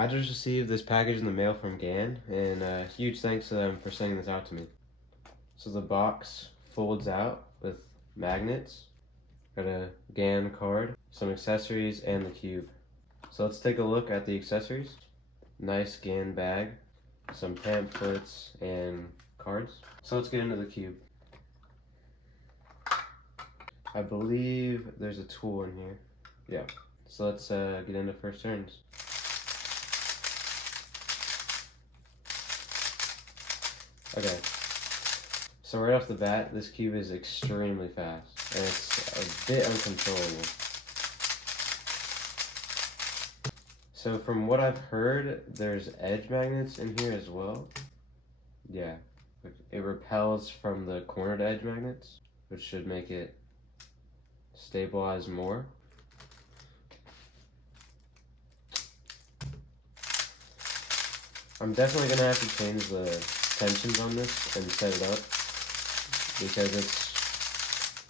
I just received this package in the mail from GAN, and huge thanks to them for sending this out to me. So the box folds out with magnets, got a GAN card, some accessories, and the cube. So let's take a look at the accessories. Nice GAN bag, some pamphlets, and cards. So let's get into the cube. I believe there's a tool in here. Yeah. So let's get into first turns. Okay. So right off the bat, this cube is extremely fast, and it's a bit uncontrollable. So from what I've heard, there's edge magnets in here as well. Yeah. It repels from the cornered edge magnets, which should make it stabilize more. I'm definitely gonna have to change the tensions on this and set it up because it's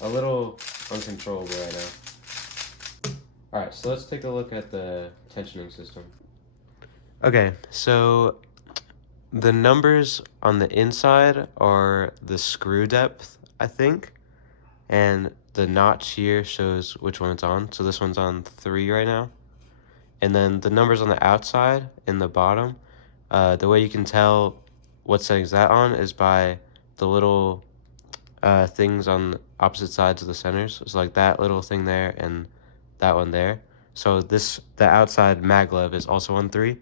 a little uncontrollable right now. Alright, so let's take a look at the tensioning system. Okay, so the numbers on the inside are the screw depth, I think, and the notch here shows which one it's on. So this one's on 3 right now. And then the numbers on the outside in the bottom, the way you can tell what settings that on is by the little things on opposite sides of the centers. So like that little thing there and that one there. So the outside Maglev is also on 3.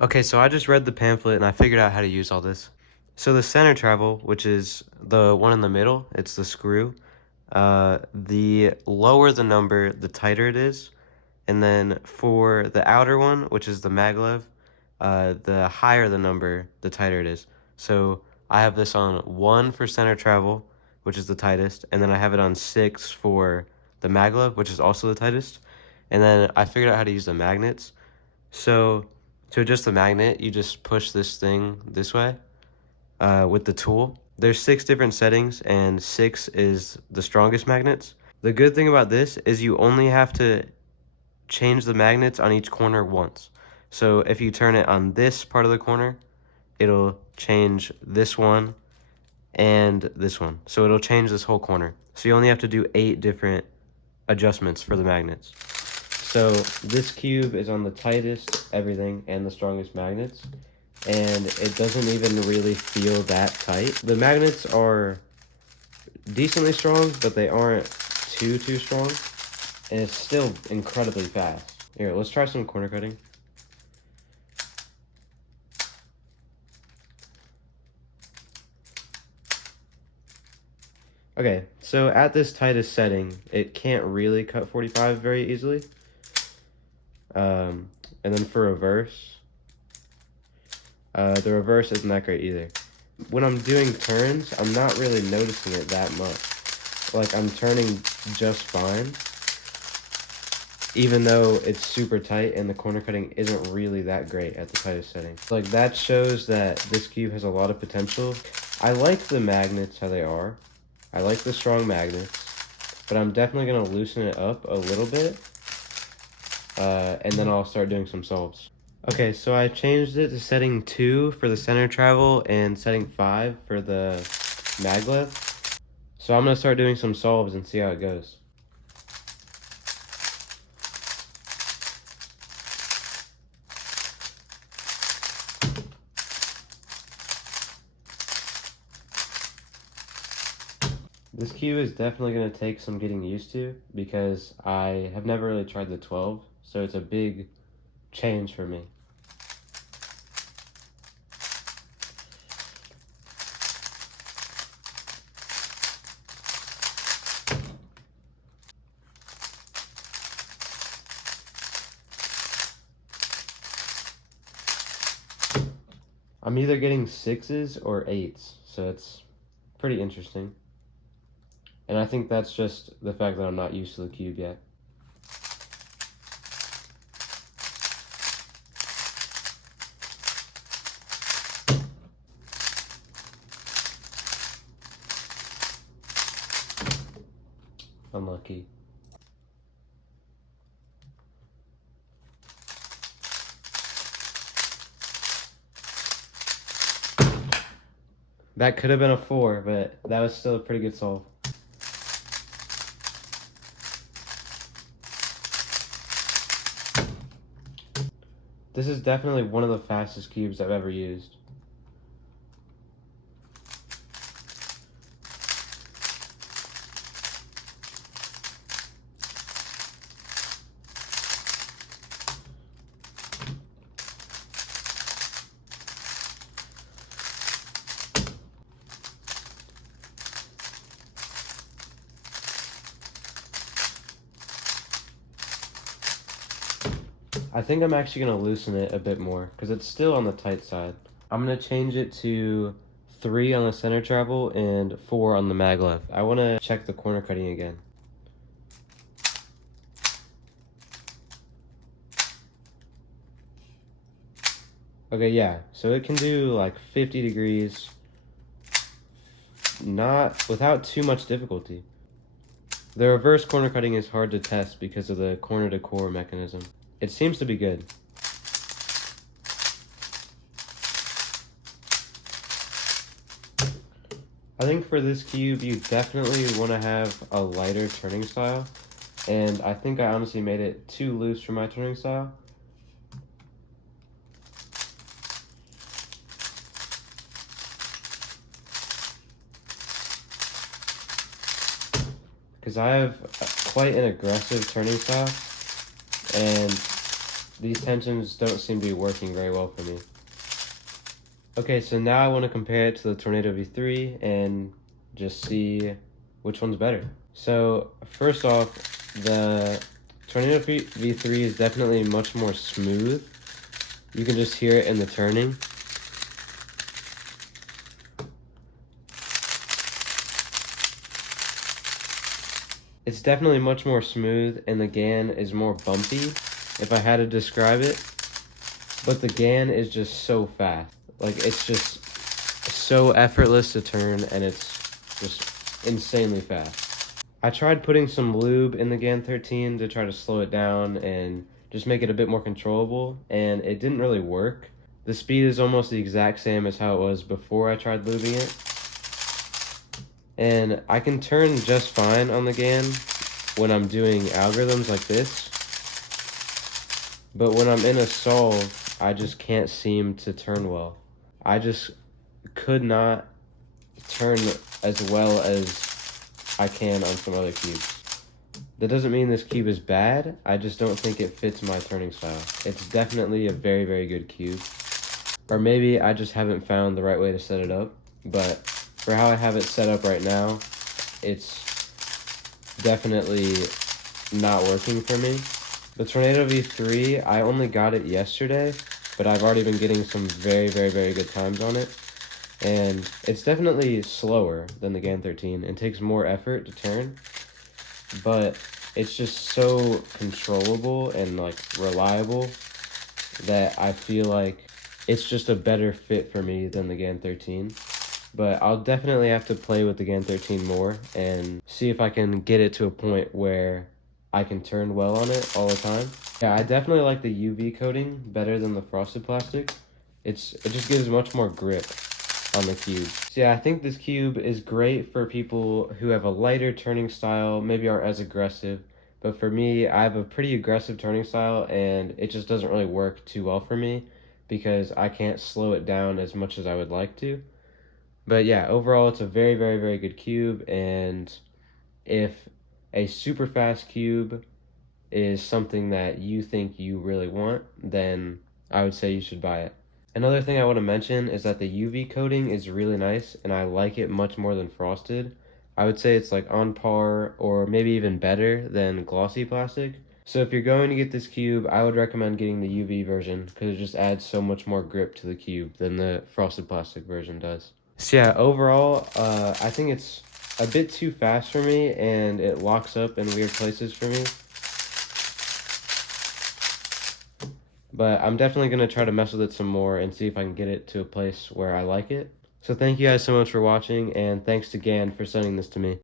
Okay, so I just read the pamphlet and I figured out how to use all this. So the center travel, which is the one in the middle, it's the screw. The lower the number, the tighter it is. And then for the outer one, which is the Maglev, the higher the number, the tighter it is. So I have this on 1 for center travel, which is the tightest, and then I have it on 6 for the Maglev, which is also the tightest. And then I figured out how to use the magnets. So to adjust the magnet, you just push this thing this way with the tool. There's 6 different settings, and 6 is the strongest magnets. The good thing about this is you only have to change the magnets on each corner once. So if you turn it on this part of the corner, it'll change this one and this one. So it'll change this whole corner. So you only have to do 8 different adjustments for the magnets. So this cube is on the tightest everything and the strongest magnets, and it doesn't even really feel that tight. The magnets are decently strong, but they aren't too strong. And it's still incredibly fast. Here, let's try some corner cutting. Okay, so at this tightest setting, it can't really cut 45 very easily. And then for reverse, the reverse isn't that great either. When I'm doing turns, I'm not really noticing it that much. Like, I'm turning just fine, even though it's super tight and the corner cutting isn't really that great at the tightest setting. Like, that shows that this cube has a lot of potential. I like the magnets how they are. I like the strong magnets, but I'm definitely going to loosen it up a little bit, and then I'll start doing some solves. Okay, so I changed it to setting 2 for the center travel and setting 5 for the Maglev. So I'm going to start doing some solves and see how it goes. This cube is definitely going to take some getting used to because I have never really tried the 12, so it's a big change for me. I'm either getting 6s or 8s, so it's pretty interesting. And I think that's just the fact that I'm not used to the cube yet. Unlucky. That could have been a 4, but that was still a pretty good solve. This is definitely one of the fastest cubes I've ever used. I think I'm actually going to loosen it a bit more because it's still on the tight side. I'm going to change it to 3 on the center travel and 4 on the maglev. I want to check the corner cutting again. Okay, yeah, so it can do like 50 degrees, not without too much difficulty. The reverse corner cutting is hard to test because of the corner to core mechanism. It seems to be good. I think for this cube, you definitely want to have a lighter turning style, and I think I honestly made it too loose for my turning style. Because I have quite an aggressive turning style, and these tensions don't seem to be working very well for me. Okay, so now I want to compare it to the Tornado V3 and just see which one's better. So first off, the Tornado V3 is definitely much more smooth. You can just hear it in the turning. It's definitely much more smooth, and the GAN is more bumpy, if I had to describe it. But the GAN is just so fast. Like, it's just so effortless to turn, and it's just insanely fast. I tried putting some lube in the GAN 13 to try to slow it down and just make it a bit more controllable, and it didn't really work. The speed is almost the exact same as how it was before I tried lubing it. And I can turn just fine on the GAN when I'm doing algorithms like this. But when I'm in a solve, I just can't seem to turn well. I just could not turn as well as I can on some other cubes. That doesn't mean this cube is bad, I just don't think it fits my turning style. It's definitely a very, very good cube. Or maybe I just haven't found the right way to set it up, but for how I have it set up right now, it's definitely not working for me. The Tornado V3, I only got it yesterday, but I've already been getting some very, very, very good times on it. And it's definitely slower than the GAN 13 and takes more effort to turn, but it's just so controllable and like reliable that I feel like it's just a better fit for me than the GAN 13. But I'll definitely have to play with the GAN 13 more and see if I can get it to a point where I can turn well on it all the time. Yeah, I definitely like the UV coating better than the frosted plastic. It just gives much more grip on the cube. So yeah, I think this cube is great for people who have a lighter turning style, maybe aren't as aggressive. But for me, I have a pretty aggressive turning style, and it just doesn't really work too well for me because I can't slow it down as much as I would like to. But yeah, overall, it's a very, very, very good cube, and if a super fast cube is something that you think you really want, then I would say you should buy it. Another thing I want to mention is that the UV coating is really nice, and I like it much more than frosted. I would say it's like on par or maybe even better than glossy plastic. So if you're going to get this cube, I would recommend getting the UV version because it just adds so much more grip to the cube than the frosted plastic version does. So yeah, overall, I think it's a bit too fast for me, and it locks up in weird places for me. But I'm definitely going to try to mess with it some more and see if I can get it to a place where I like it. So thank you guys so much for watching, and thanks to GAN for sending this to me.